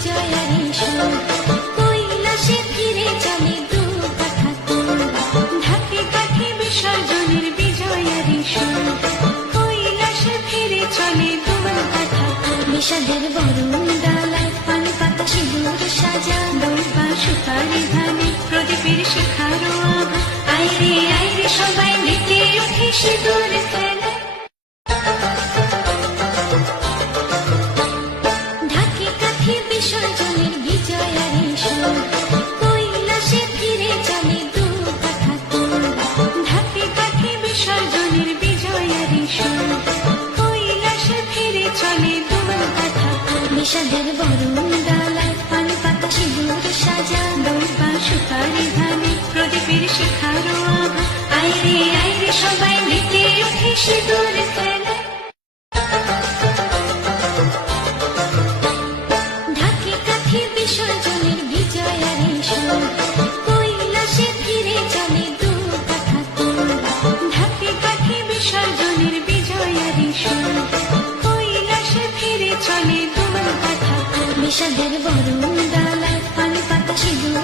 বিজয়ারি সুর, কৈলাসে ফিরে চলে দুর্গাথা তোর, ঢাকে কাঠে বিসর্জনের বিজয়ারি সুর, কৈলাসে ফিরে চলে দুর্গাথা তোর। বিষাদের বরণ ডালায় পান পাতা সিঁদুর সাজা, দৌড়বা সুপারি ধানে প্রদীপের শিখারো আভা, আইরে আইরে সবাই মেতে ওঠে সিঁদুর খেলায়। ঢাকে কাঠে বিসর্জনের বিজয়ারি সুর, কৈলাসে ফিরে চলে দুর্গাথা তোর, ঢাকে কাঠে বিসর্জনের বিজয়ারি সুর, কৈলাসে ফিরে চলে দুর্গাথা তোর। বিষাদের বরণ ডালায় পান পাতা সিঁদুর সাজা, দৌড়বা সুপারি ধানে প্রদীপের শিখারো আভা, আইরে আইরে সবাই মেতে ওঠে সিঁদুর খেলায়। ঢাকে কাঠে বিসর্জনের বিজয়ারি সুর, কৈলাসে ফিরে চলে দুর্গাথা তোর, ঢাকে কাঠে বিসর্জনের বিজয়ারি সুর, কৈলাসে ফিরে চলে দুর্গাথা তোর। বিষাদের বরণ ডালায় পান পাতা সিঁদুর